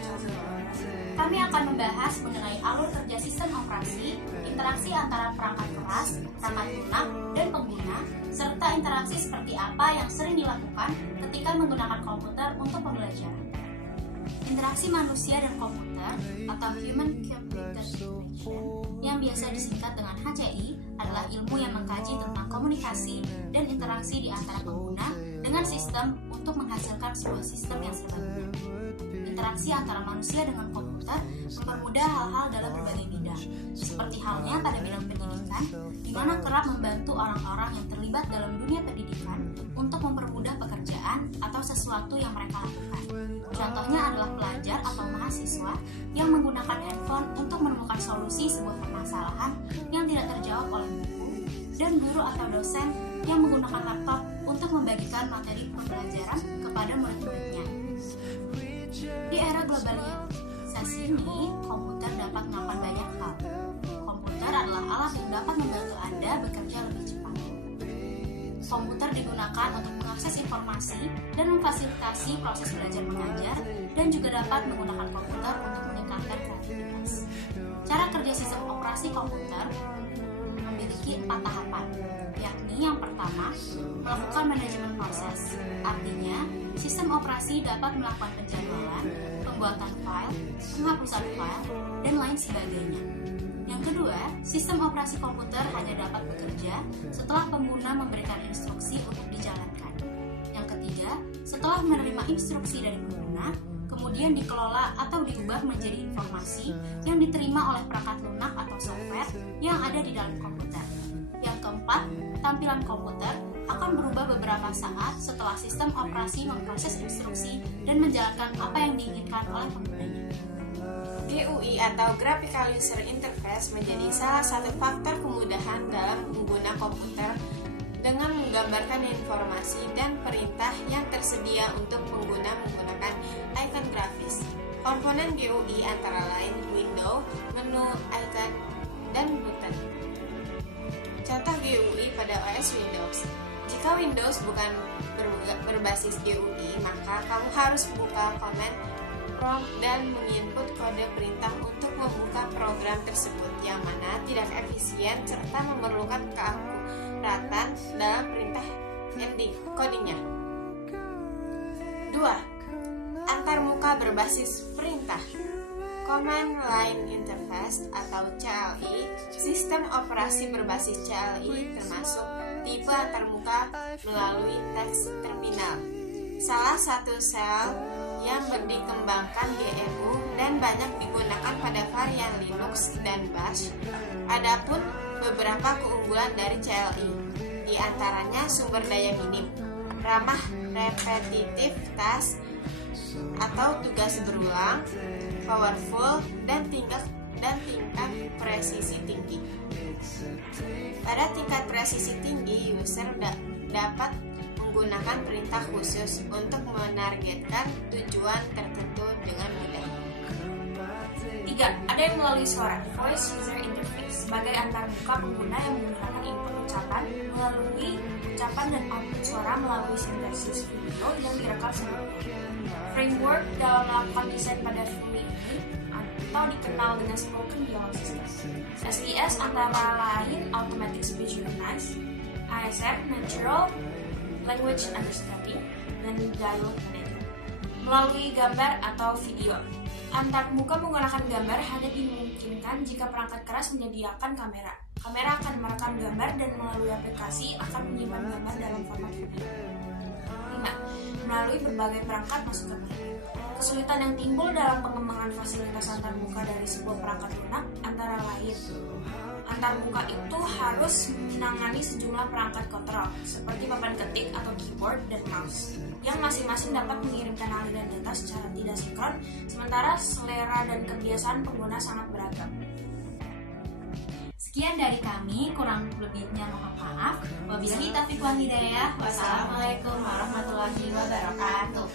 channel. Kami akan membahas mengenai alur kerja sistem operasi, interaksi antara perangkat keras, perangkat lunak, dan pengguna, serta interaksi seperti apa yang sering dilakukan ketika menggunakan komputer untuk pembelajaran. Interaksi manusia dan komputer atau Human Computer Interaction yang biasa disingkat dengan HCI adalah ilmu yang mengkaji tentang komunikasi dan interaksi di antara pengguna dengan sistem untuk menghasilkan sebuah sistem yang serbaguna. Interaksi antara manusia dengan komputer mempermudah hal-hal dalam berbagai bidang, seperti halnya pada bidang pendidikan, di mana kerap membantu orang-orang yang terlibat dalam dunia pendidikan untuk mempermudah pekerjaan atau sesuatu yang mereka lakukan. Contohnya adalah pelajar atau mahasiswa yang menggunakan handphone untuk menemukan solusi sebuah permasalahan yang tidak terjawab oleh buku, dan guru atau dosen yang menggunakan laptop untuk membagikan materi pembelajaran kepada murid-muridnya. Di era globalisasi ini, komputer dapat melakukan banyak hal. Komputer adalah alat yang dapat membantu Anda bekerja lebih cepat. Komputer digunakan untuk mengakses informasi dan memfasilitasi proses belajar mengajar, dan juga dapat menggunakan komputer untuk meningkatkan kreativitas. Cara kerja sistem operasi komputer memiliki 4 tahapan, yakni yang pertama, melakukan manajemen proses. Artinya, sistem operasi dapat melakukan penjadwalan, pembuatan file, penghapusan file, dan lain sebagainya. Yang kedua, sistem operasi komputer hanya dapat bekerja setelah pengguna memberikan instruksi untuk dijalankan. Yang ketiga, setelah menerima instruksi dari pengguna, kemudian dikelola atau diubah menjadi informasi yang diterima oleh perangkat lunak atau software yang ada di dalam komputer. Yang keempat, tampilan komputer akan berubah beberapa saat setelah sistem operasi memproses instruksi dan menjalankan apa yang diinginkan oleh penggunanya. GUI atau Graphical User Interface menjadi salah satu faktor kemudahan dalam pengguna komputer dengan menggambarkan informasi dan perintah yang tersedia untuk pengguna menggunakan icon grafis. Komponen GUI antara lain window, menu, icon, dan button. Contoh GUI pada OS Windows. Jika Windows bukan berbasis GUI, maka kamu harus buka command prompt dan menginput kode perintah untuk membuka program tersebut, yang mana tidak efisien serta memerlukan keakuratan dalam perintah codingnya. 2. Antarmuka berbasis perintah. Command Line Interface atau CLI, sistem operasi berbasis CLI termasuk tipe antarmuka melalui teks terminal. Salah satu sel yang dikembangkan GNU dan banyak digunakan pada varian Linux dan Bash. Adapun beberapa keunggulan dari CLI, di antaranya sumber daya minim, ramah repetitif task atau tugas berulang, powerful, dan tingkat presisi tinggi. Pada tingkat presisi tinggi, user dapat menggunakan perintah khusus untuk menargetkan tujuan tertentu dengan mudah. 3. Ada yang melalui suara, Voice User Interface, sebagai antarmuka pengguna yang menggunakan input ucapan melalui ucapan dan output suara melalui sintesis video yang direkam sebelumnya. Framework dalam melakukan desain pada VUI ini atau dikenal dengan Spoken Dialogue System. SPS antara lain Automatic Speech Recognize, ASR Natural Language Understanding, dan Dialogue Manager. Melalui gambar atau video, antarmuka menggunakan gambar hanya dimungkinkan jika perangkat keras menyediakan kamera. Kamera akan merekam gambar dan melalui aplikasi akan menyimpan gambar dalam format video. 5. Melalui berbagai perangkat masuk ke mereka. Kesulitan yang timbul dalam pengembangan fasilitas antarmuka dari sebuah perangkat lunak antara lain, antarmuka itu harus menangani sejumlah perangkat kontrol seperti papan ketik atau keyboard dan mouse yang masing-masing dapat mengirimkan aliran data secara tidak sinkron, sementara selera dan kebiasaan pengguna sangat beragam. Sekian dari kami, kurang lebihnya mohon maaf. Wabillahi taufiq wal hidayah. Wassalamualaikum warahmatullahi wabarakatuh.